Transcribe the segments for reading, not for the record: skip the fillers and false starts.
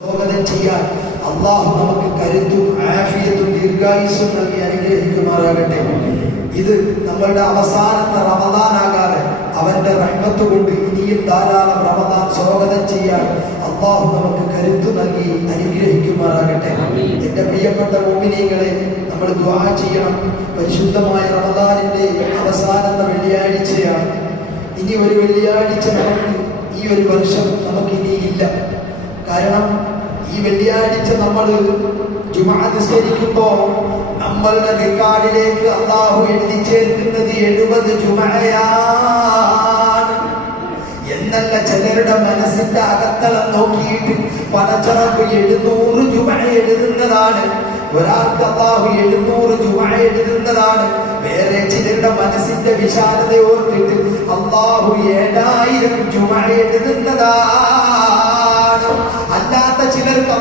സ്വാഗതം ചെയ്യാൻ അള്ളാഹു നമുക്ക് കരുത്തും ആഫിയത്തും ദീർഘായുസ്സും നൽകി അനുഗ്രഹിക്കുമാറാകട്ടെ. ഇത് നമ്മളുടെ അവസാനത്തെ റമദാനാകാതെ അവന്റെ റഹ്മത്ത് കൊണ്ട് ഇനിയും ധാരാളം റമദാൻ സ്വാഗതം ചെയ്യാൻ അള്ളാഹു നമുക്ക് കരുത്തു നൽകി അനുഗ്രഹിക്കുമാറാകട്ടെ. എന്റെ പ്രിയപ്പെട്ട മുഅ്മിനീങ്ങളെ, നമ്മൾ ദുആ ചെയ്യണം. പരിശുദ്ധമായ റമദാനിന്റെ അവസാനത്തെ വെള്ളിയാഴ്ചയാണ്. ഇനി ഒരു വെള്ളിയാഴ്ച നമുക്ക് ഈ ഒരു വർഷം നമുക്കിനിയില്ല. കാരണം ഈ വെള്ളിയാഴ്ച നമ്മൾ ജുമുഅ നിസ്കരിക്കുമ്പോ നമ്മളുടെ റെക്കോർഡിലേക്ക് അല്ലാഹു എഴുതി ചേർക്കുന്നത് 70 ജുമുഅയാണ് എന്നല്ല. ചിലരുടെ മനസ്സിന്റെ അകത്തളം നോക്കിയിട്ട് പടച്ചറപ്പ് 700 ജുമുഅ എഴുതുന്നതാണ്. ഒരാൾക്ക് അല്ലാഹു 700 ജുമുഅ എഴുതുന്നതാണ്. വേറെ ചിലരുടെ മനസ്സിന്റെ വിശാലത ഓർത്തിട്ട് അല്ലാഹു 7000 ജുമുഅ എഴുതുന്നതാണ്. അല്ലാത്ത ചിലർക്ക്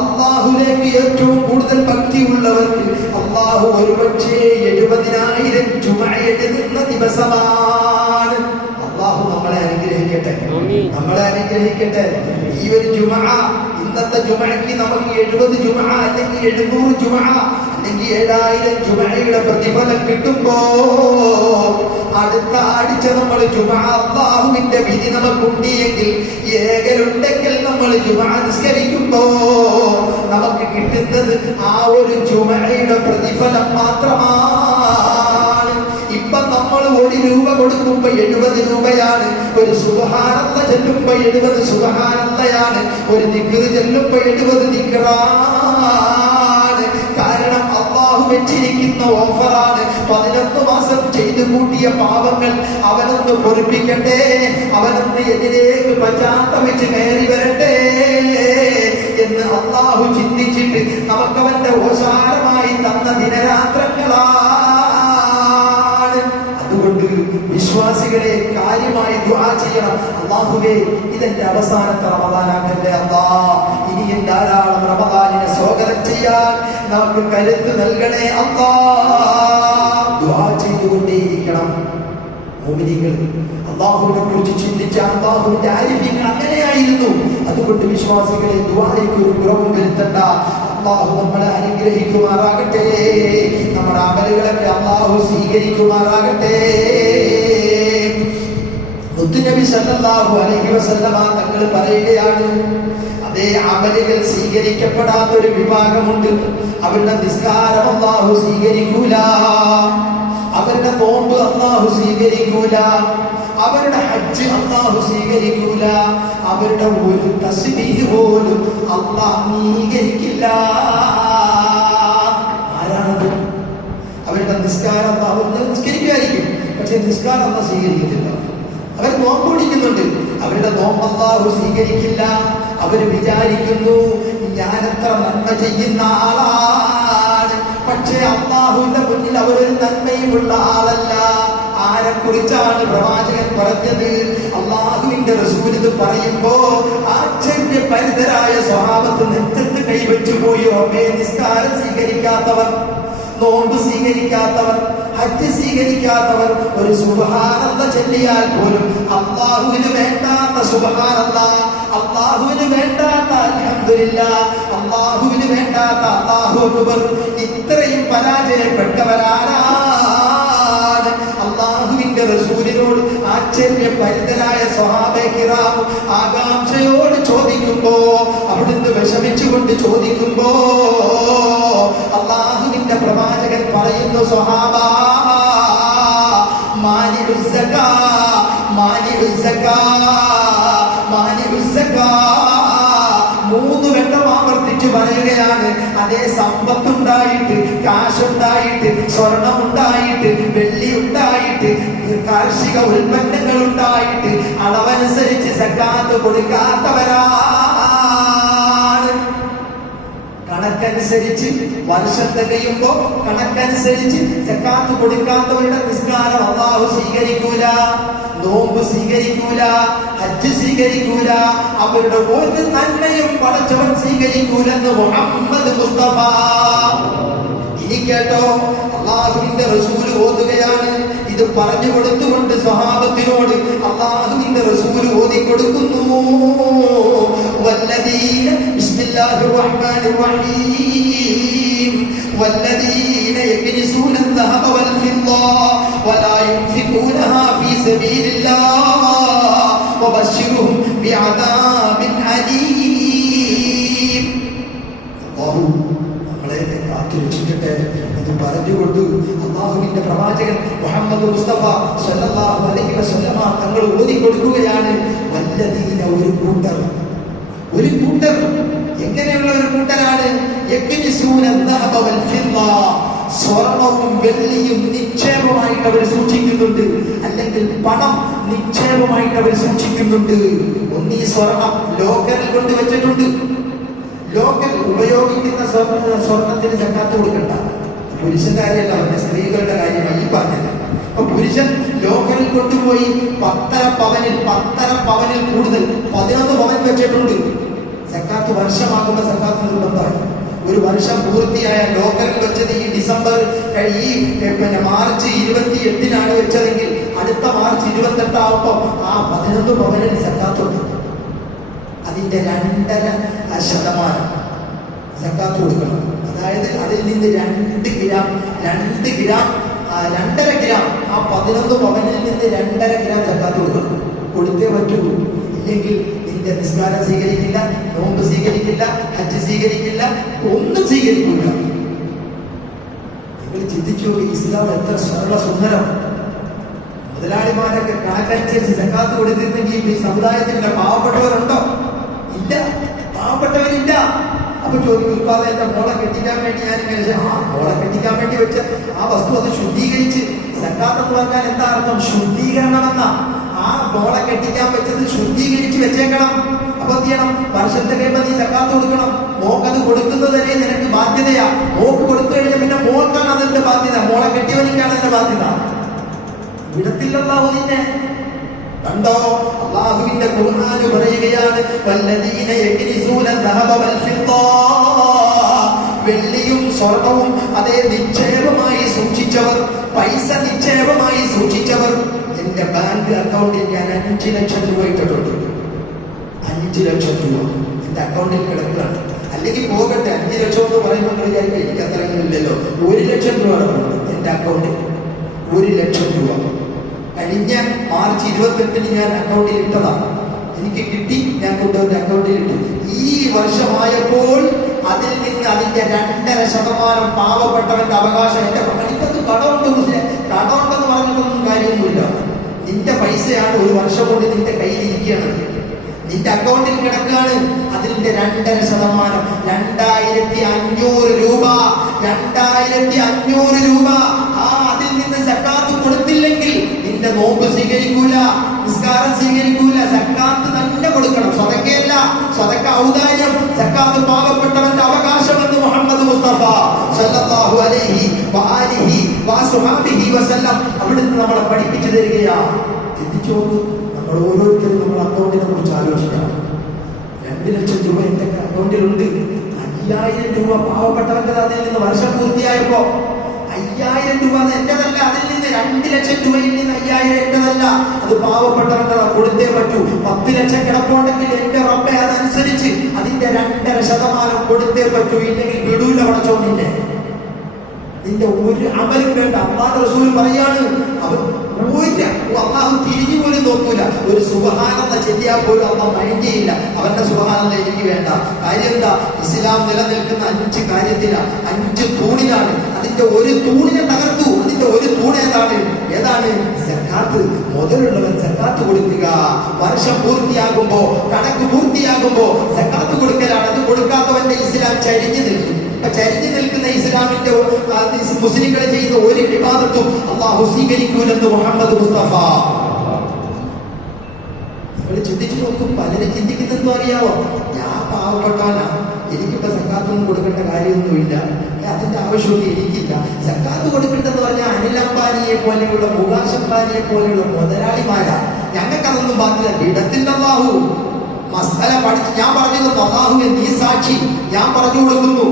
അല്ലാഹുലേക്ക് ഏറ്റവും കൂടുതൽ ഭക്തിയുള്ളവർക്ക് അല്ലാഹു ഒരുപക്ഷേ 70,000 ജുമുഅ എഴുതുന്ന ദിവസമാണ്. അല്ലാഹു നമ്മളെ അനുഗ്രഹിക്കട്ടെ, നമ്മളെ അനുഗ്രഹിക്കട്ടെ. ഈ ഒരു ജുമുഅ, ഇന്നത്തെ ജുമുഅയ്ക്ക് നമുക്ക് 70 ജുമുഅ അല്ലെങ്കിൽ 700 ജുമുഅ അല്ലെങ്കിൽ 7000 ജുമുഅയുടെ പ്രതിഫലം കിട്ടുമ്പോ അടുത്ത ആഴ്ച നമ്മൾ ജുമുഅ അല്ലാഹുവിന്റെ വിധി നമുക്കുണ്ടെങ്കിൽ ഏകലുണ്ടെങ്കിൽ നമ്മൾ ജുമുഅ നിസ്കരിക്കുമ്പോ നമുക്ക് കിട്ടുന്നത് ആ ഒരു ജുമുഅയുടെ പ്രതിഫലം മാത്രമാണ്. ഇപ്പൊ നമ്മൾ 1 രൂപ കൊടുക്കുമ്പോ 70 രൂപയാണ്. ഒരു സുബ്ഹാനല്ലാഹ് ചൊല്ലുമ്പോ 70 സുബ്ഹാനല്ലാഹയാണ്. ഒരു ദിക്ർ ചൊല്ലുമ്പോ 70 ദിക്റാണ്. കാരണം അല്ലാഹു വെച്ചിരിക്കുന്ന ഓഫറാണ്. 11 മാസം ചെയ്തു കൂട്ടിയ പാപങ്ങൾ അവനൊന്ന് പൊറിപ്പിക്കട്ടെ, അവനൊന്ന് എതിരേക്ക് പശ്ചാത്തപിച്ച് കയറി വരട്ടെ എന്ന് അല്ലാഹു ചിന്തിച്ചിട്ട് നമുക്കവന്റെ ഓശാരമായി തന്ന ദിനരാത്രങ്ങളാണ്. അതുകൊണ്ട് വിശ്വാസികളെ കാര്യമായി ദുആ ചെയ്യണം. അല്ലാഹുവേ, ഇതെന്റെ അവസാനത്തെ റമദാനാകല്ലേ അല്ലാ. ഇനിയും ധാരാളം റമദാനിനെ സ്വാഗതം ചെയ്യാൻ നമുക്ക് കരുത്ത് നൽകണേ അല്ലാ. ദുആ ചെയ്തുകൊണ്ടേയിരിക്കണം. മുഅ്മിനീങ്ങൾ അല്ലാഹുവിനെ കുറിച്ച് ചിന്തിച്ച അല്ലാഹുവിന്റെ ആരിഫീങ്ങൾ അങ്ങനെയായിരുന്നു. അതുകൊണ്ട് വിശ്വാസികളെ, ദുആയ്ക്ക് ഒരു കുറവും വരുത്തണ്ട. അല്ലാഹു നമ്മളെ അനുഗ്രഹിക്കുമാറാകട്ടെ. നമ്മുടെ അമലുകളൊക്കെ അല്ലാഹു സ്വീകരിക്കുമാറാകട്ടെ. മുത്തുനബി സല്ലല്ലാഹു അലൈഹി വസല്ലമ തങ്ങൾ പറയുകയാണ്, അതേ അമലുകൾ സ്വീകരിക്കപ്പെടാത്ത ഒരു വിഭാഗമുണ്ട്. അവരുടെ നിസ്കാരം അല്ലാഹു സ്വീകരിക്കൂല, അവരുടെ നോമ്പ് അല്ലാഹു സ്വീകരിക്കൂല, അവരുടെ ഹജ്ജ് അല്ലാഹു സ്വീകരിക്കൂല, അവരുടെ ഒരു തസ്ബീഹ് പോലും അല്ലാഹു അംഗീകരിക്കില്ല. ആരാണത്? അവരുടെ നിസ്കാരം അല്ലാഹു നിസ്കരിക്കുമായിരിക്കും, പക്ഷെ നിസ്കാരം അല്ലാഹു സ്വീകരിക്കത്തില്ല. അവർ നോമ്പ് പിടിക്കുന്നുണ്ട്, അവരുടെ നോമ്പ് അല്ലാഹു സ്വീകരിക്കില്ല. അവര് വിചാരിക്കുന്നു ഞാൻ എത്ര നന്മ ചെയ്യുന്ന ആളാണ്, പക്ഷേ അല്ലാഹുവിന്റെ മുന്നിൽ അവരൊരു നന്മയുമുള്ള ആളല്ല. ആരെക്കുറിച്ചാണ് പ്രവാചകൻ പറഞ്ഞത്? അല്ലാഹുവിന്റെ റസൂൽ ഇത് പറയുമ്പോ ആശ്ചര്യപരിതരായ സ്വഹാബത്ത് നെഞ്ചത്ത് കൈവച്ചു പോയി. റബ്ബേ, നിസ്കാരം സ്വീകരിക്കാത്തവർ, നോമ്പ് സ്വീകരിക്കാത്തവർ, ഹജ്ജ് സ്വീകരിക്കാത്തവർ ഒരു സുബ്ഹാനല്ലാഹ് ചൊല്ലിയാൽ പോലും അല്ലാഹുവിന് വേണ്ടാത്ത സുബ്ഹാനല്ലാഹ്, അല്ലാഹുവിന് വേണ്ടാത്ത അൽഹംദുലില്ലാഹ്, അല്ലാഹുവിന് വേണ്ടാത്ത അല്ലാഹു അക്ബർ, ഇത്രയും പരാജയപ്പെട്ടവരാരാണ്? അല്ലാഹുവിന്റെ റസൂലിനോട് ആശ്ചര്യപരിതരായ സ്വഹാബയെ കിറാം ആകാംക്ഷയോട് ചോദിക്കുമ്പോ, അവിടുന്ന് വിഷമിച്ചുകൊണ്ട് ചോദിക്കുമ്പോ അല്ലാഹുവിന്റെ പ്രവാചകൻ പറയുന്നു, സ്വഹാബാ, മാനിഉസ് സക്കാ, മാനിഉസ് സക്കാ, മാനിഉസ് സക്കാ. 3 വട്ടം ആവർത്തിച്ചു പറയുകയാണ്. അതേ സമ്പത്തുണ്ടായിട്ട്, കാശുണ്ടായിട്ട്, സ്വർണം ഉണ്ടായിട്ട്, വെള്ളി ഉണ്ടായിട്ട്, കാർഷിക ഉൽപ്പന്നങ്ങൾ ഉണ്ടായിട്ട് അളവനുസരിച്ച് സക്കാത്ത് കൊടുക്കാത്തവരാണ്. കണക്കനുസരിച്ച് വർഷം തികയുമ്പോ കണക്കനുസരിച്ച് സക്കാത്ത് കൊടുക്കാത്തവരുടെ നിസ്കാരം അല്ലാഹു സ്വീകരിക്കൂല, നോമ്പ് സ്വീകരിക്കൂല, ഹജ്ജ് സ്വീകരിക്കൂല, അവരുടെ ഒരു നന്മയും പടച്ചവൻ സ്വീകരിക്കൂലെന്ന് മുഹമ്മദ് മുസ്തഫ. ഇനി കേട്ടോ, അള്ളാഹുവിന്റെ റസൂൽ ഓതുകയാണ്. ഇത് പറഞ്ഞു കൊടുത്തുകൊണ്ട് സ്വഹാബത്തിനോട് അള്ളാഹുവിന്റെ റസൂൽ ഓതി കൊടുക്കുന്നു. വല്ലദീന ബിസ്മില്ലാഹിർ റഹ്മാനിർ റഹീം വല്ലദീന യക്നിസൂന الذهب والفضة ولا ينفقونها في سبيل الله وبشرهم بعذاب أليم. അല്ലാഹു നമ്മളെ കാത്തുരക്ഷിക്കട്ടെ എന്ന് പറഞ്ഞുകൊണ്ട് അള്ളാഹുവിന്റെ പ്രവാചകൻ മുഹമ്മദ് മുസ്തഫ സല്ലല്ലാഹു അലൈഹി വസല്ലമ തങ്ങൾ ഓതിക്കൊടുക്കുകയാണ്. വല്ലദീന, ഒരു കൂട്ടർ എങ്ങനെയുള്ള ഒരു കൂട്ടരാണ്? യക്നിസൂന الذهب والفضة, സ്വർണവും വെള്ളിയും നിക്ഷേപമായിട്ട് അവർ സൂക്ഷിക്കുന്നുണ്ട്, അല്ലെങ്കിൽ പണം നിക്ഷേപമായിട്ട് അവർ സൂക്ഷിക്കുന്നുണ്ട്. ഒന്നീ സ്വർണം ലോക്കറിൽ കൊണ്ടുവച്ചിട്ടുണ്ട്. ലോക്കൽ ഉപയോഗിക്കുന്ന സ്വർണത്തിന് സക്കാത്ത് കൊടുക്കണ്ട. പുരുഷന്റെ കാര്യമല്ല പറഞ്ഞ, സ്ത്രീകളുടെ കാര്യമായി ഈ പറഞ്ഞത്. അപ്പൊ പുരുഷൻ ലോക്കറിൽ കൊണ്ടുപോയി 10 പവനിൽ കൂടുതൽ 11 പവൻ വെച്ചിട്ടുണ്ട്. സക്കാത്ത് വർഷമാകുമ്പോ സക്കാത്ത് നിർബന്ധമായി. ഒരു വർഷം പൂർത്തിയായ ലോക്കറിൽ വെച്ചത് ഈ ഡിസംബർ മാർച്ച് 28-നാണ് വെച്ചതെങ്കിൽ അടുത്ത മാർച്ച് 28 ആവുമ്പോൾ ആ 11 പവനിൽ സക്കാത്തുണ്ട്. അതിന്റെ 2.5% സക്കാത്ത് കൊടുക്കണം. അതായത് അതിൽ നിന്ന് 2 ഗ്രാം 2.5 ഗ്രാം ആ 11 പവനിൽ നിന്ന് 2.5 ഗ്രാം സക്കാത്ത് കൊടുക്കണം. കൊടുത്തേ പറ്റൂ. ഇല്ലെങ്കിൽ നിന്റെ നിസ്കാരം സ്വീകരിക്കില്ല, നോമ്പ് സ്വീകരിക്കില്ല, ഹജ്ജ് സ്വീകരിക്കില്ല, ഒന്നും സ്വീകരിക്കില്ല. നിങ്ങൾ ചിന്തിച്ചു നോക്കി, ഇസ്ലാം എത്ര സുന്ദരം. മുതലാളിമാരൊക്കെ കണക്കനുസരിച്ച് സക്കാത്ത് കൊടുത്തിരുന്നെങ്കിൽ ഈ സമുദായത്തിന്റെ പാവപ്പെട്ടവരുണ്ടോ? ഇല്ല, പാവപ്പെട്ടവരില്ല. അപ്പൊ ചോദിക്കും, ഉത്പാദനം എന്റെ മോളെ കെട്ടിക്കാൻ വേണ്ടി ഞാനിങ്ങനെ മോളെ കെട്ടിക്കാൻ വേണ്ടി വെച്ച ആ വസ്തു അത് ശുദ്ധീകരിച്ച്, സക്കാത്ത് എന്ന് പറഞ്ഞാൽ എന്താ അർത്ഥം? ശുദ്ധീകരണം എന്ന. ആ മോളെ കെട്ടിക്കാൻ വെച്ചത് ശുദ്ധീകരിച്ച് വെച്ചേക്കണം. അപ്പൊ എന്ത് ചെയ്യണം? വർഷത്തെ കഴിയുമ്പോൾ നീ സക്കാത്ത് കൊടുക്കണം. മോക്കത് കൊടുക്കുന്നത് വരെ നിനക്ക് ബാധ്യതയാ. മോക്ക് കൊടുത്തു കഴിഞ്ഞാൽ പിന്നെ മോക്കാണ് അതിന്റെ ബാധ്യത, മോളെ കെട്ടിയവനിക്കാണ് അതിന്റെ ബാധ്യത. വിടത്തില്ലല്ലാഹു നിന്നെ. കണ്ടോ, അല്ലാഹുവിന്റെ ഖുർആൻ പറയുകയാണ്, വല്ലദീന യക്നിസൂന الذهب والفضة, വെള്ളിയും സ്വർണവും അതേ നിക്ഷേപമായി സൂക്ഷിച്ചവർ, പൈസ നിക്ഷേപമായി സൂക്ഷിച്ചവർ. എന്റെ ബാങ്ക് അക്കൗണ്ടിൽ ഞാൻ 5 ലക്ഷം രൂപ ഇട്ടിട്ടുണ്ട്. 5 ലക്ഷം രൂപ എന്റെ അക്കൗണ്ടിൽ കിടക്കുകയാണ്. അല്ലെങ്കിൽ പോകട്ടെ, 5 ലക്ഷം എന്ന് പറയുമ്പോൾ എനിക്ക് അത്രയൊന്നുമില്ലല്ലോ. 1 ലക്ഷം രൂപ എന്റെ അക്കൗണ്ടിൽ. 1 ലക്ഷം രൂപ കഴിഞ്ഞ മാർച്ച് 28-ന് ഞാൻ അക്കൗണ്ടിൽ ഇട്ടതാണ്. എനിക്ക് കിട്ടി, ഞാൻ കൊണ്ടുവന്ന അക്കൗണ്ടിൽ ഇട്ടു. ഈ വർഷമായപ്പോൾ അതിൽ നിന്ന് അതിന്റെ 2.5% പാവപ്പെട്ടവന്റെ അവകാശം എന്റെ എനിക്കത് കടമുണ്ട്. കടമുണ്ടെന്ന് പറഞ്ഞിട്ടൊന്നും കാര്യമൊന്നുമില്ല. നിന്റെ പൈസയാണ് 1 വർഷം കൊണ്ട് നിന്റെ കയ്യിൽ ഇരിക്കുകയാണ്, നിന്റെ അക്കൗണ്ടിൽ കിടക്കുകയാണ്. അതിന്റെ 2.5% 2500 രൂപ. 2500 രൂപ. അതിൽ നിന്ന് സക്കാത്ത് കൊടുത്തില്ലെങ്കിൽ നിന്റെ നോമ്പ് സ്വീകരിക്കൂല, നിസ്കാരം സ്വീകരിക്കൂല. സക്കാത്ത് തന്നെ കൊടുക്കണം. സദക്കയല്ല, സദക്ക ഔദാര്യം. സക്കാത്ത് പാവപ്പെട്ടവന്റെ അവകാശമെന്ന് മുഹമ്മദ് മുസ്തഫ സല്ലല്ലാഹു അലൈഹി വആലിഹി വസഹബിഹി വസല്ലം അവിടുന്ന് നമ്മളെ പഠിപ്പിച്ചു തരികയാണ്. ചിന്തിച്ചു നോക്കൂ, നമ്മൾ ഓരോരുത്തരും നമ്മുടെ അക്കൗണ്ടിനെ കുറിച്ച് ആലോചിക്കണം. 2 ലക്ഷം രൂപ എന്റെ അക്കൗണ്ടിലുണ്ട്. 5000 രൂപ പാവപ്പെട്ടവന്റെ അതിൽ നിന്ന് വർഷം പൂർത്തിയായപ്പോ 5000 രൂപ എന്റേതല്ല. അതിൽ നിന്ന് 2 ലക്ഷം രൂപയിൽ നിന്ന് 5000 എന്റേതല്ല, അത് പാവപ്പെട്ടവന്റെ കൊടുത്തേ പറ്റൂ. 10 ലക്ഷം കിടപ്പുണ്ടെങ്കിൽ എന്റെ റബ്ബെ അതനുസരിച്ച് അതിന്റെ 2.5% കൊടുത്തേ പറ്റൂ. ഇല്ലെങ്കിൽ വിടൂല പടച്ചോ നിന്നെ. നിന്റെ ഒരു അമലും വേണ്ട. അല്ലാഹു റസൂൽ പറയാണ്, അള്ളാഹു തിരിഞ്ഞു പോലും നോക്കൂല. ഒരു സുബ്ഹാനല്ലാഹ് ചെല്ലിയാൽ പോലും അള്ളാഹ് മൈൻഡ് ചെയ്യില്ല. അവന്റെ സുബ്ഹാനല്ലാഹ് എനിക്ക് വേണ്ട. കാര്യം എന്താ? ഇസ്ലാം നിലനിൽക്കുന്ന 5 കാര്യത്തിലാണ്, 5 തൂണിലാണ്. അതിന്റെ ഒരു തൂണിനെ തകർത്തു. അതിന്റെ ഒരു തൂണ് ഏതാണ്? സക്കാത്ത്. മുതലുള്ളവൻ സക്കാത്ത് കൊടുക്കുക. വർഷം പൂർത്തിയാകുമ്പോ, കണക്ക് പൂർത്തിയാകുമ്പോ സക്കാത്ത് കൊടുക്കലാണ്. അത് കൊടുക്കാത്തവന്റെ ഇസ്ലാം ചരിഞ്ഞു നിൽക്കും. ചരിഞ്ഞു നിൽക്കുന്ന ഇസ്ലാമിന്റെ മുസ്ലിങ്ങൾ ചെയ്യുന്ന ഒരു ഇബാദത്തും അല്ലാഹു സ്വീകരിക്കൂലെന്ന് മുഹമ്മദ് മുസ്തഫ. നിങ്ങൾ ചിന്തിച്ചു നോക്കും. പലരും ചിന്തിക്കുന്നതെന്ന് അറിയാവോ? ഞാൻ പാവപ്പെട്ടവനാ, എനിക്കിപ്പോ സക്കാത്തൊന്നും കൊടുക്കേണ്ട കാര്യമൊന്നുമില്ല, അതിന്റെ ആവശ്യമൊന്നും എനിക്കില്ല. സക്കാത്ത് കൊടുക്കേണ്ടതെന്ന് പറഞ്ഞാൽ അനിൽ അംബാനിയെ പോലെയുള്ള, മുകേഷ് അംബാനിയെ പോലെയുള്ള മുതലാളിമാരാ. ഞങ്ങൾക്കതൊന്നും ബാക്കില്ല. ഇടത്തിന്റെ അല്ലാഹു മസ്അല പഠിച്ച് ഞാൻ പറഞ്ഞത്, അല്ലാഹുവേ നീ സാക്ഷി, ഞാൻ പറഞ്ഞു കൊടുക്കുന്നു.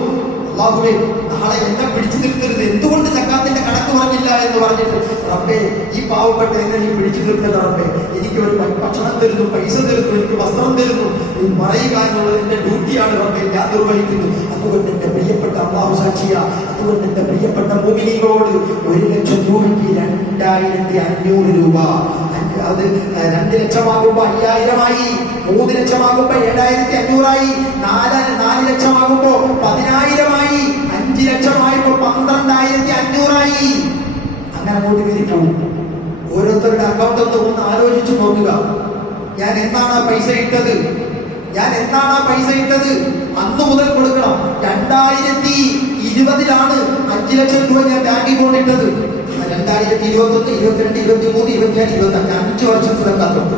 അല്ലാഹുവേ നാളെ എന്നെ പിടിച്ചു നിർത്തരുത്, എന്തുകൊണ്ട് സക്കാത്തിന്റെ കണക്ക് പറഞ്ഞില്ല എന്ന് പറഞ്ഞിട്ട് റബ്ബേ ഈ പാവപ്പെട്ട എന്നെ നീ പിടിച്ചു നിർത്തരുത് റബ്ബേ, എനിക്ക് ഒരു ഭക്ഷണം തരുന്നു, പൈസ തരുന്നു, എനിക്ക് വസ്ത്രം തരുന്നു, നീ പറയുക എന്നുള്ളത് എന്റെ ഡ്യൂട്ടിയാണ് റബ്ബേ, ഞാൻ നിർവഹിക്കുന്നു. അതുകൊണ്ട് എന്റെ പ്രിയപ്പെട്ട അല്ലാഹു സാക്ഷിയ, അതുകൊണ്ട് എന്റെ പ്രിയപ്പെട്ട മുഅ്മിനീങ്ങളോട് 1,00,000 രൂപയ്ക്ക് 2,500 രൂപ, അത് 2 ലക്ഷമാകുമ്പോ 5,000 ആയി, 3 ലക്ഷമാകുമ്പോ 7,500 ആയി, 4 ലക്ഷമാകുമ്പോ 10,000 ആയി, 5 ലക്ഷമായപ്പോ 12,500 ആയി. അങ്ങനെ അങ്ങോട്ട് കയറി പോകും. ഓരോരുത്തരുടെ അക്കൗണ്ട് ഒന്ന് ആലോചിച്ചു നോക്കുക. ഞാൻ എന്നാണ് ആ പൈസ ഇട്ടത്, ഞാൻ എന്നാണ് ആ പൈസ ഇട്ടത്, അന്ന് മുതൽ കൊടുക്കണം. 2020 5 ലക്ഷം രൂപ ഞാൻ ബാങ്കിൽ കൊണ്ടിട്ടത്. 2021, 22, 23, 24, 25 5 വർഷത്തെ സക്കാത്തുണ്ട്.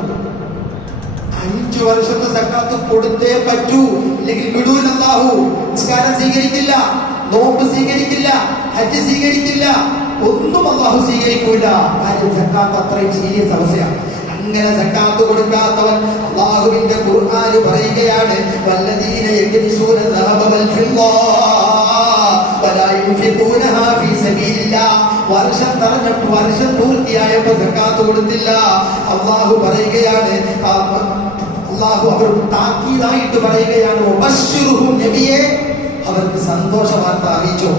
5 വർഷത്തെ സക്കാത്ത് കൊടുത്തേ പറ്റൂ, ഇല്ലെങ്കിൽ വിടൂല അല്ലാഹു. നിസ്കാരം സ്വീകരിക്കില്ല, നോമ്പ് സ്വീകരിക്കില്ല, ഹജ്ജ് സ്വീകരിക്കില്ല, ഒന്നും അല്ലാഹു സ്വീകരിക്കൂല. കാര്യം സക്കാത്ത് അത്രയും സീരിയസ് അവസ്ഥയാണ്. അങ്ങനെ സക്കാത്ത് കൊടുക്കാത്തവൻ അല്ലാഹുവിന്റെ ഖുർആൻ പറയുകയാണ്, വല്ലദീന യക്നിസൂന ദഹബ വൽ ഫിദ്ദ വലാ യുൻഫിഖൂനഹാ ഫീ സബീലില്ലാഹ്. വർഷം പൂർത്തിയായപ്പോ സക്കാത്ത് കൊടുത്തില്ല. അല്ലാഹു പറയുകയാണ്, അല്ലാഹു അവർ താക്കീതായിട്ട് പറയുകയാണ്, വബശ്ശിറുഹും നബിയെ അവർക്ക് സന്തോഷ വാർത്ത അറിയിച്ചോ,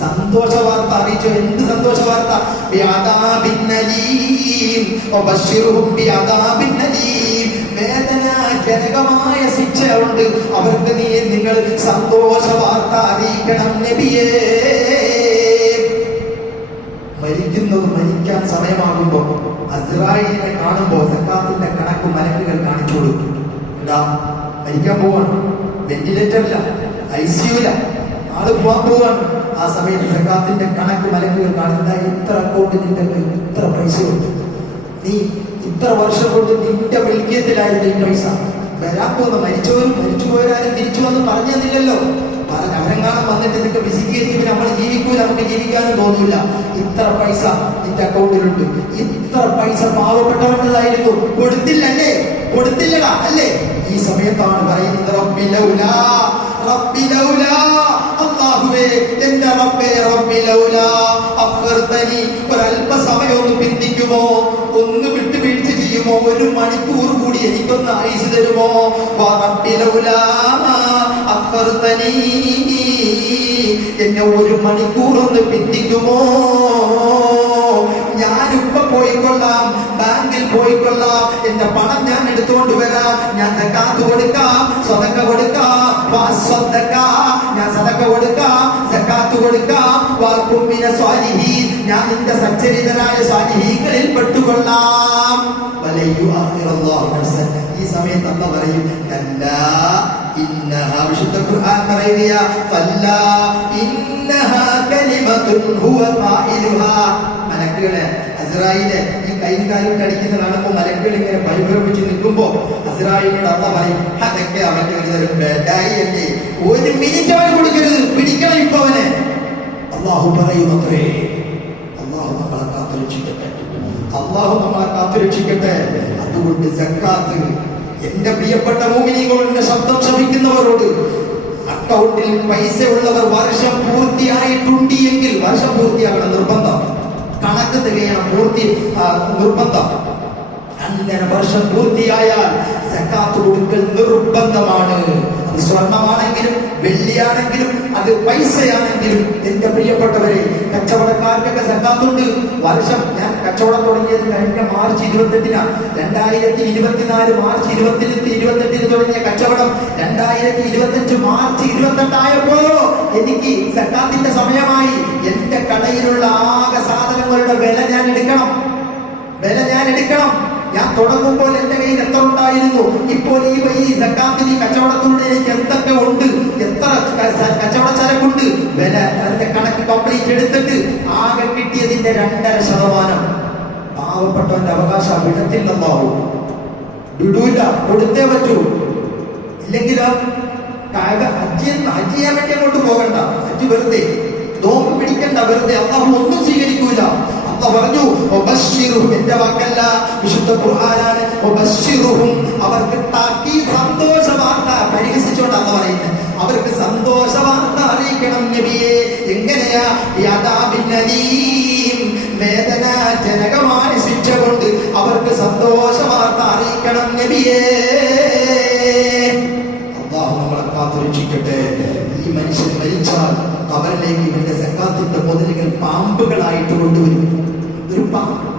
സന്തോഷ വാർത്ത അറിയിച്ചോ. എന്ത് സന്തോഷ വാർത്ത? ബിഅദാബിൻ അലീം, വബശ്ശിറുഹും ബിഅദാബിൻ അലീം. വേദനാജനകമായ ശിക്ഷ ഉണ്ട് അവർക്ക്, നിങ്ങൾ സന്തോഷ വാർത്ത അറിയിക്കണം നബിയേ. മരിക്കാൻ സമയമാകുമ്പോ അസ്രായേലിനെ കാണുമ്പോ സക്കാത്തിന്റെ കണക്ക് മലക്കുകൾ കാണിച്ചു കൊടുക്കും. ഇതാ മരിക്കാൻ പോവാണ്, വെന്റിലേറ്ററില്ല, ICUല, ആള് പോവാൻ പോവാണ്. ആ സമയത്ത് സക്കാത്തിന്റെ കണക്ക് മലക്കുകൾ കാണുന്ന, ഇത്ര അക്കൗണ്ടിന്റെ ഇത്ര പൈസ ഉണ്ട്, നീ ഇത്ര വർഷം കൊണ്ട് നിന്റെ വിൽക്കിയത്തിലായിരുന്നു ഈ പൈസ. വരാൻ പോകുന്ന മരിച്ചവരും മരിച്ചുപോയവരാരും തിരിച്ചു വന്ന് പറഞ്ഞതില്ലല്ലോ. അവരെങ്ങാനും വന്നിട്ട് നിനക്ക് വിസിക്കുകയും നമ്മൾ ജീവിക്കൂല, നമുക്ക് ജീവിക്കാനും തോന്നില്ല. ഇത്ര പൈസ നിന്റെ അക്കൗണ്ടിലുണ്ട്, ഇത്ര പൈസ പാവപ്പെട്ടവരുടേതായിരുന്നു, കൊടുത്തില്ലല്ലേ, കൊടുത്തില്ലടാ അല്ലേ. ഈ സമയത്താണ് പറയുന്നത്, റബ്ബി ലൗലാ, റബ്ബി ലൗലാ, അല്ലാഹുവേ എന്റെ റബ്ബേ, റബ്ബി ലൗലാ അഖർതനി, ഒരല്പ സമയം ഒന്ന് പിന്തിക്കുമോ, ഒന്ന് വിട്ടുവീഴ്ച ചെയ്യുമോ, 1 മണിക്കൂർ കൂടി എനിക്കൊന്ന് ആയുസ് തരുമോ. റബ്ബി ലൗലാ അഖർതനി, എന്നെ 1 മണിക്കൂർ ഒന്ന് പിന്തിക്കുമോ, ഞാനിപ്പോ പോയിക്കൊള്ളാം, ബാങ്കിൽ പോയിക്കൊള്ളാം, എന്റെ പണം ഞാൻ എടുത്തുകൊണ്ട് വരാം, ഞാൻ സക്കാത്ത് കൊടുക്കാം, സദഖ കൊടുക്കാം, ഞാൻ സദഖ കൊടുക്കാം, സക്കാത്ത് കൊടുക്കാം, വഅകും മിന സ്വാലിഹീൻ, ഞാൻ നിന്റെ സച്ചരിതരായ സ്വാലിഹീങ്ങളിൽ പെട്ടുകൊള്ളാം. വലയുഅഖിറുല്ലാഹു നഫ്സൻ, ഈ സമയത്ത് അല്ലാഹു പറയും, കല്ലാ ഇന്നഹാ, വിശുദ്ധ ഖുർആൻ പറയുകയാ, ഫല്ലാ ഇന്നഹാ കലിമത്തുൻ ഹുവ ഖായിലുഹാ. മലക്കുകളെ, അസ്രായീലെ ഈ കൈയും കാലും അടിക്കുന്ന കാണുമ്പോൾ മലക്കുകൾ ഇങ്ങനെ പരിഭ്രമിച്ച് നിൽക്കുമ്പോ അസ്രായീലിനോട് അല്ലാഹു പറയും, അതൊക്കെ അവന്റെ ഒരു ബേഡായി അല്ലേ, 1 മിനിറ്റ് അവന് കൊടുക്കരുത്, പിടിക്കണം ഇപ്പൊ അവനെ. അല്ലാഹു പറയും, അത്രേ, അല്ലാഹു നമ്മളെ കാത്തുരക്ഷിക്കട്ടെ, അല്ലാഹു നമ്മളെ കാത്തുരക്ഷിക്കട്ടെ. അതുകൊണ്ട് സക്കാത്ത്, എന്റെ പ്രിയപ്പെട്ട മുഅ്മിനീങ്ങളുടെ ശബ്ദം ശ്രമിക്കുന്നവരോട്, അക്കൗണ്ടിൽ പൈസ ഉള്ളവർ വർഷം പൂർത്തിയായിട്ടുണ്ട് എങ്കിൽ, വർഷം പൂർത്തിയാകണം നിർബന്ധം, കണക്ക് തികയണം, നിർബന്ധം. അങ്ങനെ വർഷം പൂർത്തിയായാൽ സക്കാത്ത് കൊടുക്കൽ നിർബന്ധമാണ്. അത് സ്വർണമാണെങ്കിലും വെള്ളിയാണെങ്കിലും അത് പൈസയാണെങ്കിലും. എന്റെ പ്രിയപ്പെട്ടവരെ, കച്ചവടക്കാർക്കൊക്കെ സക്കാത്തുണ്ട്. വർഷം, ഞാൻ കച്ചവടം തുടങ്ങിയത് കഴിഞ്ഞ മാർച്ച് 28-നാണ്. 2024 മാർച്ച് 28-ന് തുടങ്ങിയ കച്ചവടം 2025 മാർച്ച് 28 ആയപ്പോഴോ എനിക്ക് സക്കാത്തിന്റെ സമയമായി. എന്റെ കടയിലുള്ള ആകെ സാധനങ്ങളുടെ വില ഞാൻ എടുക്കണം. ഞാൻ തുടങ്ങുമ്പോൾ എന്റെ കയ്യിൽ എത്ര ഉണ്ടായിരുന്നു, ഇപ്പോൾ ഈ സക്കാത്തിന്, ഈ കച്ചവടത്തിലൂടെ എനിക്ക് എന്തൊക്കെ ഉണ്ട്, എത്ര കച്ചവട ചരക്കുണ്ട്, വില, അതിന്റെ കണക്ക് കംപ്ലീറ്റ് എടുത്തിട്ട് ആകെ കിട്ടിയതിന്റെ 2.5%. പാവപ്പെട്ടവന്റെ അവകാശം വിടത്തില്ലെന്നാവും, വിടൂല, കൊടുത്തേ പറ്റൂ. ഇല്ലെങ്കിലോ ഹജ്ജ് ചെയ്യാൻ വേണ്ടി അങ്ങോട്ട് പോകണ്ട, ഹജ്ജ് വെറുതെ, നോമ്പ് പിടിക്കണ്ട വെറുതെ, അല്ലാഹു ഒന്നും സ്വീകരിക്കൂല. അല്ലാഹു പറഞ്ഞു, വബശ്ശിറുഹും, എന്റെ വാക്കല്ല, വിശുദ്ധ ഖുർആനാണ്. വബശ്ശിറുഹും, അവർക്ക് താക്കീ, സന്തോഷ വാർത്ത, പരിഹസിച്ചുകൊണ്ട് അല്ലാഹു പറയുന്നത്, അവർക്ക് സന്തോഷ വാർത്ത അറിയിക്കണം. അറിയിക്കണം നബിയെ. എങ്ങനെയാ? യദാബിന്നലീം, വേദനാജനകമായ ശിക്ഷ കൊണ്ട് അവർക്ക് സന്തോഷ വാർത്ത അറിയിക്കണം നബിയെ. അല്ലാഹു നമ്മളെ കാത്തുരക്ഷിക്കട്ടെ. ഈ മനുഷ്യൻ മരിച്ചാൽ അവരിലേക്ക് ഇവന്റെ സക്കാത്തിന്റെ മുതലുകൾ പാമ്പുകളായിട്ട് കൊണ്ടുവരും.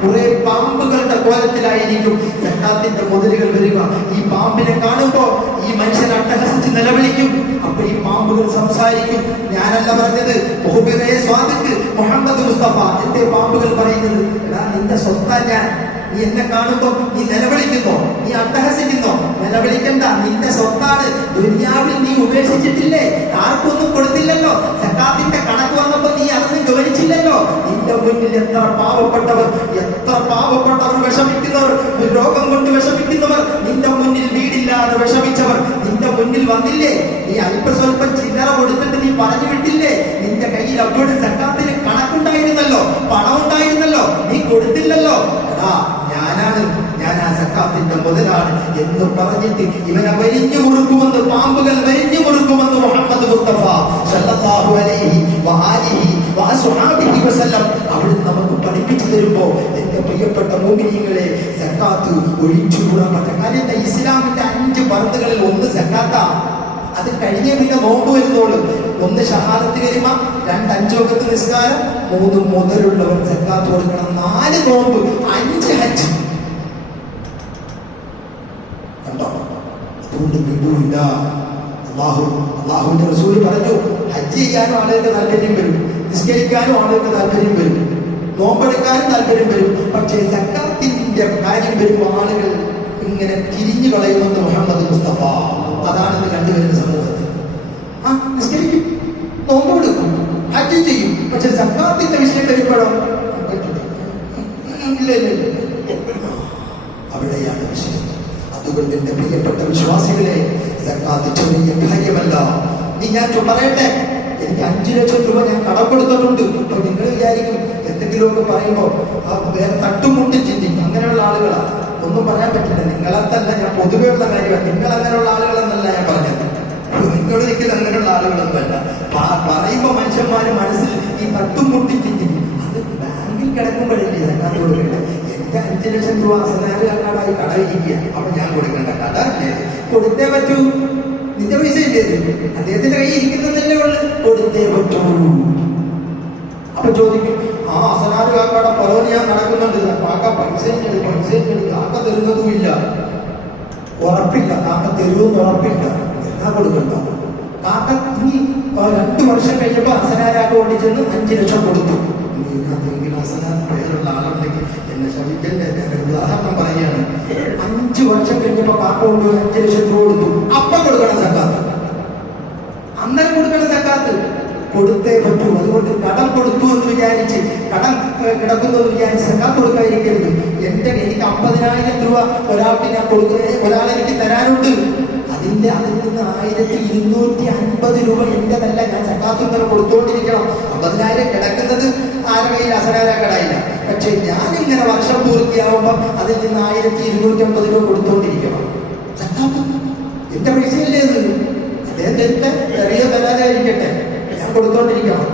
കുറെ പാമ്പുകളുടെ കോലത്തിലായിരിക്കും സക്കാത്തിന്റെ മുതലുകൾ വരിക. ഈ പാമ്പിനെ കാണുമ്പോ ഈ മനുഷ്യൻ അട്ടഹസിച്ച് നിലവിളിക്കും. അപ്പൊ ഈ പാമ്പുകൾ സംസാരിക്കും. ഞാനല്ല പറഞ്ഞത്, മുഹമ്മദ് മുസ്തഫ. എന്റെ പാമ്പുകൾ പറയുന്നത്, എടാ നിന്റെ സ്വത്താ ഞാൻ, നീ എന്നെ കാണുമ്പോ നീ നിലവിളിക്കുന്നോ, നീ അട്ടഹസിക്കുന്നോ? നിലവിളിക്കണ്ട, നിന്റെ സ്വത്താണ്. ദുനിയാവിൽ നീ ഉപേക്ഷിച്ചിട്ടില്ലേ? ആർക്കൊന്നും കൊടുത്തില്ലല്ലോ. സക്കാത്തിന്റെ കണക്ക് വന്നപ്പോ നീ അതൊന്നും ഗവനിച്ചില്ലല്ലോ. നിന്റെ മുന്നിൽ എത്ര പാവപ്പെട്ടവർ വിഷമിക്കുന്നവർ, രോഗം കൊണ്ട് വിഷമിക്കുന്നവർ, നിന്റെ മുന്നിൽ വീടില്ലാതെ വിഷമിച്ചവർ നിന്റെ മുന്നിൽ വന്നില്ലേ? നീ അല്പസ്വല്പം ചില്ലറ കൊടുത്തിട്ട് നീ പറഞ്ഞു വിട്ടില്ലേ? നിന്റെ കയ്യിൽ അപ്പോഴും സക്കാത്തിന് കണക്കുണ്ടായിരുന്നല്ലോ, പണം ഉണ്ടായിരുന്നല്ലോ, നീ കൊടുത്തില്ലല്ലോ. എടാ ഞാൻ ആ സക്കാത്തിന്റെ മുതലാണ് എന്ന് പറഞ്ഞിട്ട് ഇവനെ വരിഞ്ഞു മുറുക്കുമെന്ന്, പാമ്പുകൾ വരിഞ്ഞു മുറുക്കുമെന്ന് മുഹമ്മദ് മുസ്തഫ സല്ലല്ലാഹു അലൈഹി വആലിഹി വഅസ്ഹാബിഹി വസല്ലം അവിടുന്ന് നമുക്ക് പഠിപ്പിച്ചു തരുമ്പോ, എന്റെ പ്രിയപ്പെട്ട മുഅ്മിനീങ്ങളെ, സക്കാത്ത് ഒഴിച്ചുകൂടാൻ പറ്റില്ല. കാരണം ഇസ്ലാമിന്റെ 5 ഫർളുകളിൽ ഒന്ന് സക്കാത്താ. അത് കഴിഞ്ഞ പിന്നെ നോമ്പ് വരുന്നോളൂ. 1 ഷഹാദത്ത് കലിമ, 2 5 വഖത്ത് നിസ്കാരം, 3 മുതലുള്ളവൻ സക്കാത്ത് കൊടുക്കണം, 4 നോമ്പ്, 5 ഹജ്ജ്. കണ്ടോ? അതുകൊണ്ട് വിടൂല്ല. അള്ളാഹുവിന്റെ റസൂൽ പറഞ്ഞു, ഹജ്ജ് ചെയ്യാനും ആളുകൾക്ക് താല്പര്യം വരും, നിസ്കരിക്കാനും ആളുകൾക്ക് താല്പര്യം വരും, നോമ്പെടുക്കാനും താല്പര്യം വരും. പക്ഷേ സക്കാത്തിന്റെ കാര്യം വരുമ്പോൾ ആളുകൾ ഇങ്ങനെ തിരിഞ്ഞു കളയുമെന്ന് മുഹമ്മദ് മുസ്തഫ. അതാണെന്ന് കണ്ടുവരുന്ന സമൂഹത്തിൽ. നിസ്കരിക്കും, നോമ്പെടുക്കും, ഹജ്ജ് ചെയ്യും, പക്ഷെ സക്കാത്തിന്റെ വിഷയം വരുമ്പോഴോ ഇല്ല. അവിടെയാണ് വിഷയം. അതുകൊണ്ട് എന്റെ പ്രിയപ്പെട്ട വിശ്വാസികളെ, സക്കാത്ത് ചെറിയ കാര്യമല്ല. ഞാൻ പറയട്ടെ, എനിക്ക് 5 ലക്ഷം രൂപ ഞാൻ കടം കൊടുത്തിട്ടുണ്ട്. അപ്പൊ നിങ്ങൾ വിചാരിക്കും എന്തെങ്കിലുമൊക്കെ പറയുമ്പോ വേറെ തട്ടുമുട്ടി ചിന്തിക്കും. അങ്ങനെയുള്ള ആളുകളാ, ഒന്നും പറയാൻ പറ്റില്ല. നിങ്ങളത്തല്ല, ഞാൻ പൊതുവെയുള്ള കാര്യമാണ്. നിങ്ങൾ അങ്ങനെയുള്ള ആളുകളെന്നല്ല ഞാൻ പറഞ്ഞത്. നിങ്ങളൊരിക്കലും അങ്ങനെയുള്ള ആളുകളൊന്നുമല്ല. പറയുമ്പോ മനുഷ്യന്മാര് മനസ്സിൽ ഈ തട്ടുമുട്ടി ചിന്തിക്കും. അത് ബാങ്കിൽ കിടക്കുമ്പോഴല്ലേ സക്കാത്ത് കൊടുക്കേണ്ടത്. എന്റെ 5 ലക്ഷം രൂപ അസനാരുകാർക്കാടായി കടയിരിക്കുക. അപ്പൊ ഞാൻ കൊടുക്കേണ്ട കട അല്ലേ? കൊടുത്തേ പറ്റൂ. നിന്റെ പൈസ ഇല്ലേ? അദ്ദേഹത്തിന്റെ കൈ ഇരിക്കുന്നതല്ലേ ഉള്ളു, കൊടുത്തേ പറ്റുള്ളൂ. അപ്പൊ ചോദിക്കും, അസനാരുകാർക്കാടെ പലോന് ഞാൻ നടക്കുന്നുണ്ട്, കാക്ക പൈസയും കാക്ക തരുന്നതുമില്ല, ഉറപ്പില്ല. കാക്ക തരുമെന്ന് ഉറപ്പില്ല, എന്നാ കൊടുക്കണ്ട. കാക്ക നീ 2 വർഷം കഴിഞ്ഞപ്പോ അസനാരാക്ക് വേണ്ടി ചെന്ന് 5 ലക്ഷം കൊടുത്തു. പേരുള്ള ആളുണ്ടെങ്കിൽ എന്നെ ക്ഷമിക്കല്ലേ, ഞാൻ ഉദാഹരണം പറയുകയാണ്. 5 വർഷം കഴിഞ്ഞപ്പോ കാക്ക കൊണ്ട് 5 ലക്ഷം രൂപ കൊടുത്തു. അപ്പം കൊടുക്കണം സക്കാത്ത്, അന്നേരം കൊടുക്കണം സക്കാത്ത്. കൊടുത്തേ പറ്റൂ. അതുകൊണ്ട് കടം കൊടുത്തു എന്ന് വിചാരിച്ച്, കടം കിടക്കുന്നു എന്ന് വിചാരിച്ച് സക്കാത്ത് കൊടുക്കാതിരിക്കരുത്. എനിക്ക് 50,000 രൂപ ഒരാൾക്ക് ഞാൻ ഒരാളെനിക്ക് തരാനുണ്ട്. അതിൽ നിന്ന് 1250 രൂപ എന്റെതല്ല, ഞാൻ സക്കാത്ത് ഇങ്ങനെ കൊടുത്തുകൊണ്ടിരിക്കണം. 50,000 കിടക്കുന്നത് ആരുടെ കയ്യിൽ? അസനാര കടയില്ല. പക്ഷെ ഞാനിങ്ങനെ വർഷം പൂർത്തിയാവുമ്പോ അതിൽ നിന്ന് 1250 രൂപ കൊടുത്തുകൊണ്ടിരിക്കണം. സക്കാത്ത് എന്റെ പൈസയല്ലേ അത്? അദ്ദേഹത്തെ ചെറിയ തരാനായിരിക്കട്ടെ, ഞാൻ കൊടുത്തോണ്ടിരിക്കണം.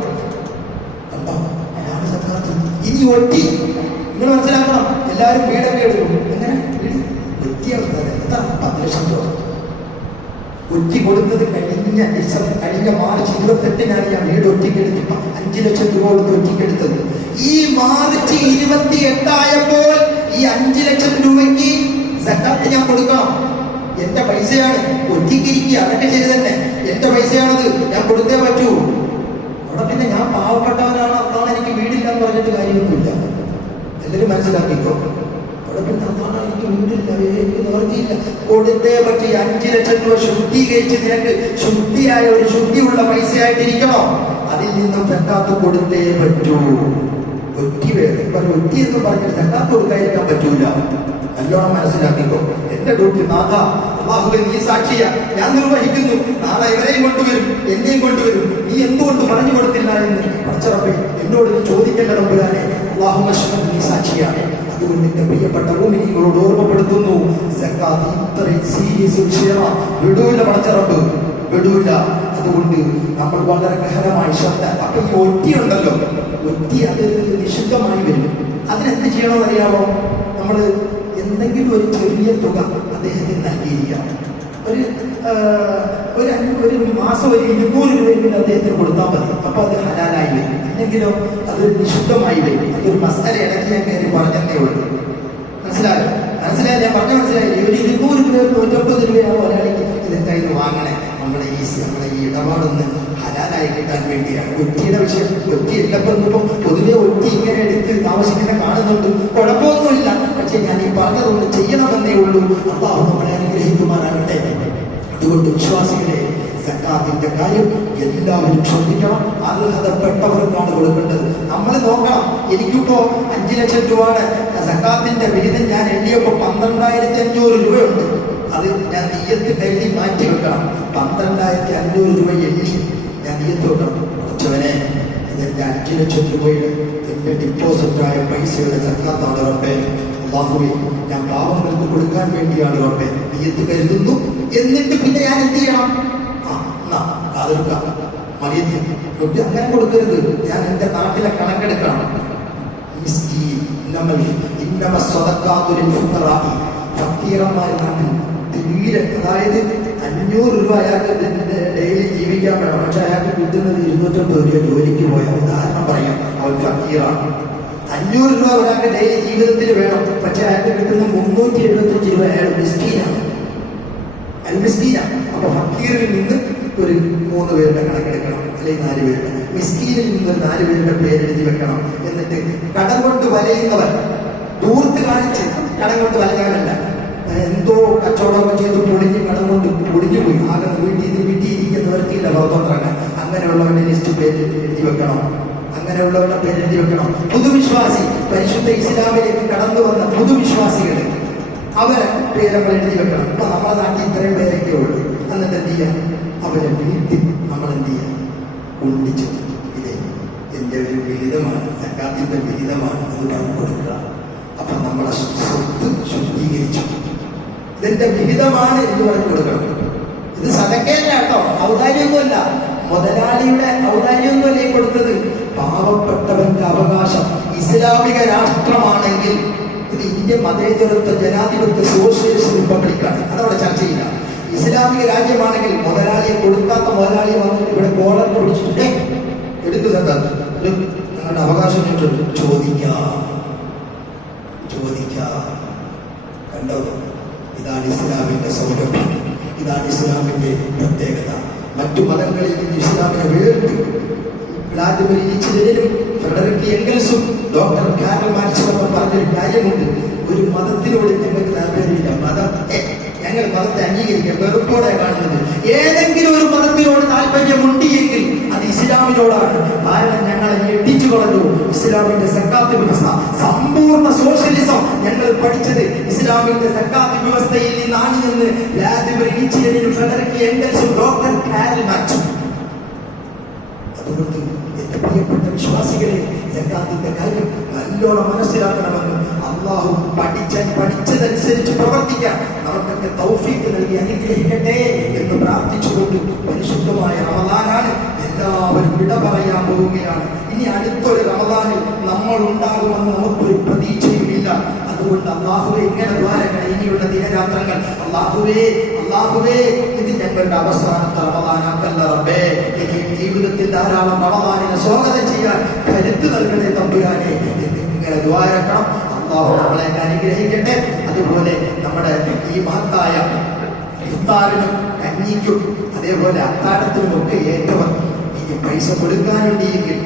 കണ്ടോ? അതാണ് സക്കാത്ത്. ഇനി ഒറ്റി നിങ്ങൾ മനസ്സിലാക്കണം. എല്ലാവരും വീടൊക്കെ എടുക്കും. എങ്ങനെ വീട് ഒറ്റിയ എത്ര 10 ലക്ഷം രൂപ ഒറ്റി കൊടുത്തത് കഴിഞ്ഞ മാർച്ച് 28-നാണ് ഞാൻ വീട് ഒറ്റിക്കെടുത്ത് 5 ലക്ഷം രൂപ കൊടുത്ത് ഒറ്റിക്കെടുത്തത്. ഈ മാർച്ച് 28 ആയപ്പോൾ ഈ 5 ലക്ഷം രൂപയ്ക്ക് സക്കാത്ത് ഞാൻ കൊടുക്കണം. എന്റെ പൈസയാണ്, ഒറ്റിക്കിരിക്കുക, അതൊക്കെ ശരി തന്നെ, എന്റെ പൈസയാണത്, ഞാൻ കൊടുത്തേ പറ്റൂ. അവിടെ പിന്നെ ഞാൻ പാവപ്പെട്ടവനാണ്, അതാണ് എനിക്ക് വീടില്ലെന്ന് പറഞ്ഞിട്ട് കാര്യമൊന്നുമില്ല. എല്ലാവരും മനസ്സിലാക്കിക്കോ. അവിടെ പിന്നെ അതാണ് എനിക്ക് വീടില്ല, എനിക്ക് നിവർത്തിയില്ല, കൊടുത്തേ പറ്റി. 5 ലക്ഷം രൂപ ശുദ്ധീകരിച്ച് നിനക്ക് ശുദ്ധിയായ ഒരു ശുദ്ധിയുള്ള പൈസയായിട്ടിരിക്കണോ? അതിൽ നിന്നും സക്കാത്ത് കൊടുത്തേ പറ്റൂ. ഒറ്റി വേണം, ഒറ്റി എന്ന് പറഞ്ഞിട്ട് സക്കാത്ത് കൊടുക്കാതിരിക്കാൻ പറ്റൂല. നല്ലോണം മനസ്സിലാക്കിക്കോ. എന്റെ ഡ്യൂട്ടി നാഥ, അല്ലാഹുവേ നീ സാക്ഷിയാ, ഞാൻ നിർവഹിക്കുന്നു. നാളെ ഇവരെയും കൊണ്ടുവരും, എന്നെയും കൊണ്ടുവരും. നീ എന്തുകൊണ്ട് പറഞ്ഞു കൊടുത്തില്ല എന്ന് പടച്ചറബ്ബേ എന്നോട് ചോദിക്കേണ്ട തമ്പുരാനെ. അല്ലാഹുമ്മ ഷ്ഹദ്, നീ സാക്ഷിയാണ്. അതുകൊണ്ട് എന്റെ പ്രിയപ്പെട്ട മുഅ്മിനീങ്ങളോട് ഓർമ്മപ്പെടുത്തുന്നു, സക്കാത്ത് ഇത്രയും സീരിയസ് വിഷയമാണ്. വിടൂല പടച്ചറബ്ബ്, വിടൂല. അതുകൊണ്ട് നമ്മൾ വളരെ ഗഹനമായി ശ്രദ്ധ. അപ്പൊ ഈ ഒറ്റിയുണ്ടല്ലോ, ഒറ്റി അത് നിഷിദ്ധമായി വരും. അതിനെന്ത് ചെയ്യണമെന്ന് അറിയാമോ? നമ്മൾ എന്തെങ്കിലും ഒരു ചെറിയ തുക അദ്ദേഹത്തിന് നൽകിയിരിക്കണം. ഒരു മാസം ഒരു 200 രൂപയെങ്കിലും അദ്ദേഹത്തിന് കൊടുത്താൽ മതി. അപ്പൊ അത് ഹലാലായി വരും. ഇല്ലെങ്കിലോ അതൊരു നിഷിദ്ധമായി വരും. അതൊരു മസാല ഇടയ്ക്ക് ഞാൻ കയറി പറഞ്ഞതേ ഉള്ളൂ. മനസ്സിലായോ? ഞാൻ പറഞ്ഞ മനസ്സിലായില്ലേ? ഒരു 200 രൂപ 150 രൂപയാണ് ഒരാൾക്ക് ഇതെന്താ ഇത് വാങ്ങണേ. നമ്മളെ ഈ ഇടപാടൊന്ന് ഹലാലായി കിട്ടാൻ വേണ്ടിയാണ്. ഒറ്റിയുടെ വിഷയം ഒറ്റി ഇല്ലപ്പം പൊതുവെ ഒറ്റി ഇങ്ങനെ എടുത്ത് താമസിക്കുന്ന കാണുന്നുണ്ട്, കുഴപ്പമൊന്നുമില്ല. പക്ഷെ ഞാൻ ഈ പറഞ്ഞതൊന്ന് ചെയ്യണമെന്നേ ഉള്ളൂ. അല്ലാഹു നമ്മളെ അനുഗ്രഹിക്കുമാറാകട്ടെ. അതുകൊണ്ട് വിശ്വാസികളെ, സക്കാത്തിന്റെ കാര്യം എല്ലാവരും ശ്രദ്ധിക്കണം. അർഹതപ്പെട്ടവർക്കാണ് കൊടുക്കേണ്ടത്. നമ്മൾ നോക്കണം. എനിക്കിപ്പോ 5 ലക്ഷം രൂപയുടെ സക്കാത്തിന്റെ വിഹിതം ഞാൻ എണ്ണിയപ്പോ 12,500 രൂപയുണ്ട്. അത് ഞാൻ നിയ്യത്ത് കരുതി മാറ്റി വെക്കണം. 12,500 രൂപ എണ്ണി ഞാൻ നിയ്യത്ത് വെക്കണം. കുറച്ചവനെ എന്റെ 5 ലക്ഷം രൂപയുടെ എന്റെ ഡിപ്പോസിറ്റായ പൈസയുടെ സക്കാത്താണ് റബ്ബേ. അല്ലാഹുവേ, ഞാൻ പാവങ്ങൾക്ക് കൊടുക്കാൻ വേണ്ടിയാണ് റബ്ബേ നിയ്യത്ത് കരുതുന്നു. എന്നിട്ട് പിന്നെ ഞാൻ എന്ത് ചെയ്യണം? അതെടുക്കാം, മറിയത്തി അങ്ങനെ കൊടുക്കരുത്. ഞാൻ എന്റെ നാട്ടിലെ കണക്കെടുക്കണം. ഫക്കീറന്മാർ നാട്ടിൽ തീരെ, അതായത് 500 രൂപ അയാൾക്ക് ഡെയിലി ജീവിക്കാൻ വേണം. പക്ഷെ അയാൾക്ക് കിട്ടുന്നത് 250 രൂപ ജോലിക്ക് പോയ ഉദാഹരണം പറയാം. അവൻ ഫക്കീറാണ്. 500 രൂപ ഒരാൾക്ക് ഡെയിലി ജീവിതത്തിൽ വേണം. പക്ഷെ അയാൾക്ക് കിട്ടുന്ന 375 രൂപ അയാൾ മിസ്കീനാണ്. അപ്പൊ ഫക്കീറിൽ നിന്ന് ഒരു 3 പേരുടെ കണക്കെടുക്കണം, അല്ലെങ്കിൽ 4 പേരുടെ. മിസ്കീനിൽ നിന്ന് ഒരു 4 പേരുടെ പേരെഴുതി വെക്കണം. എന്നിട്ട് കടം കൊണ്ട് വലയുന്നവർ ദൂർത്ത് കാണിച്ച് കടം കൊണ്ട് വലയാനല്ല, എന്തോ കച്ചവടമൊക്കെ ചെയ്ത് കടം കൊണ്ട് പൊടിഞ്ഞു പോയി, ആകെ വീട്ടിയിരിക്കുന്നവർക്കില്ല പുറത്തോട്ടിറങ്ങാൻ, അങ്ങനെയുള്ളവരുടെ ലിസ്റ്റ് പേര് എഴുതി വെക്കണം. അങ്ങനെയുള്ളവരുടെ പേര് എഴുതി വെക്കണം. പുതുവിശ്വാസി, പരിശുദ്ധ ഇസ്ലാമിലേക്ക് കടന്നു വന്ന പുതുവിശ്വാസികൾ, അവരെ പേരങ്ങൾ എഴുതി വെക്കണം. ഇപ്പൊ നമ്മുടെ നാട്ടിൽ ഇത്രയും പേരൊക്കെ ഉള്ളൂ. എന്നിട്ട് എന്ത് ചെയ്യാം? അവരെ വീട്ടിൽ നമ്മൾ എന്ത് ചെയ്യാം? ഒന്നിച്ചു ഇതേ എന്റെ ഒരു വിഹിതമാണ്, സക്കാത്തിന്റെ വിഹിതമാണ്, അത് പറഞ്ഞു കൊടുക്കുക. അപ്പൊ നമ്മളെ സ്വത്ത് ശുദ്ധീകരിച്ചു. ഇതെന്റെ വിഹിതമാണ് എന്ന് പറഞ്ഞു കൊടുക്കണം. ഇത് സദക്കയല്ല കേട്ടോ, ഔദാര്യമൊന്നുമല്ല, മുതലാളിയുടെ ഔദാര്യമൊന്നുമല്ല ഈ കൊടുത്തത്. പാവപ്പെട്ടവന്റെ അവകാശം. ഇസ്ലാമിക രാഷ്ട്രമാണെങ്കിൽ ഇത് ഇന്ത്യ മതേതരത്വ ജനാധിപത്യ സോഷ്യലിസ്റ്റ് റിപ്പബ്ലിക്കാണ്, അതവിടെ ചർച്ചയില്ല. ഇസ്ലാമിക രാജ്യമാണെങ്കിൽ മുതലാളിയെ കൊടുക്കാത്ത മുതലാളിയെ വന്നിട്ട് ഇവിടെ കോളറിനെ പിടിച്ചിട്ട് എടുക്കുക, നിങ്ങളുടെ അവകാശം ചോദിക്കാം. കണ്ടോ? ഇതാണ് ഇസ്ലാമിന്റെ സൗരഭ്യം, ഇതാണ് ഇസ്ലാമിന്റെ പ്രത്യേകത. മറ്റു മതങ്ങളിൽ നിന്ന് ഇസ്ലാമിനെ വേറിട്ട് വ്ളാദിമിർ ഇലിച്ച് ലെനിനും ഫ്രെഡറിക് എംഗൽസും ഡോക്ടർ കാരൽ മാർക്സും പറഞ്ഞൊരു കാര്യമുണ്ട്. ഒരു മതത്തിനോട് ഞങ്ങൾക്ക് താല്പര്യമില്ല, ഞങ്ങൾ മതത്തെ അംഗീകരിക്കുക, വെറുപ്പോടെ കാണുന്നത്. ഏതെങ്കിലും ഒരു മതത്തിനോട് താല്പര്യമുണ്ട് എങ്കിൽ അത് ഇസ്ലാമിനോടാണ്. കാരണം ഞങ്ങളെ ഞെട്ടിച്ചു കളഞ്ഞു ഇസ്ലാമിന്റെ സക്കാത്ത് വ്യവസ്ഥ. സമ്പൂർണ്ണ സോഷ്യലിസം ഞങ്ങൾ പഠിച്ചത് ഇസ്ലാമിന്റെ സക്കാത്ത് വ്യവസ്ഥയിൽ നിന്നാണ് എന്ന് വ്ളാദിമിർ ഇലിച്ച് ലെനിനും ഫ്രെഡറിക് എംഗൽസും ഡോക്ടർ കാരൽ മാർക്സും. അതുകൊണ്ട് എന്റെ പ്രിയപ്പെട്ട വിശ്വാസികളെ, സക്കാത്തിന്റെ കാര്യം നല്ലോണം മനസ്സിലാക്കണമെന്ന് അള്ളാഹു പഠിച്ചതനുസരിച്ച് പ്രവർത്തിക്കാൻ നമുക്കൊക്കെ തൗഫീഖ് നൽകി അനുഗ്രഹിക്കട്ടെ എന്ന് പ്രാർത്ഥിച്ചുകൊണ്ട്, പരിശുദ്ധമായ റമദാനാണ്, എല്ലാവരും വിട പറയാൻ പോവുകയാണ്. ഇനി അടുത്തൊരു റമദാനിൽ നമ്മൾ ഉണ്ടാകുമെന്ന് നമുക്കൊരു പ്രതീക്ഷയുമില്ല. അതുകൊണ്ട് അള്ളാഹുവേ, ഇങ്ങനെ ദ്വാരങ്ങൾ ഇനിയുള്ള ദിനരാത്രങ്ങൾ അള്ളാഹുവേ ഇത് ഞങ്ങളുടെ അവസാനത്തെ റമദാനാക്കല്ല റബ്ബേ. ഇനി ജീവിതത്തിൽ ധാരാളം റമദാനിനെ സ്വാഗതം ചെയ്യാൻ കരുത്ത് നൽകണേ തമ്പുരാനെ എന്നിങ്ങനെ ദ്വാരക്കണം. അള്ളാഹു നമ്മളെ അനുഗ്രഹിക്കട്ടെ. അതുപോലെ നമ്മുടെ ഈ മഹത്തായ ഇഫ്താറിനും കഞ്ഞിക്കും അതേപോലെ അത്താഴത്തിനും ഒക്കെ ഏറ്റവും ഇനി പൈസ കൊടുക്കാനുണ്ടെങ്കിൽ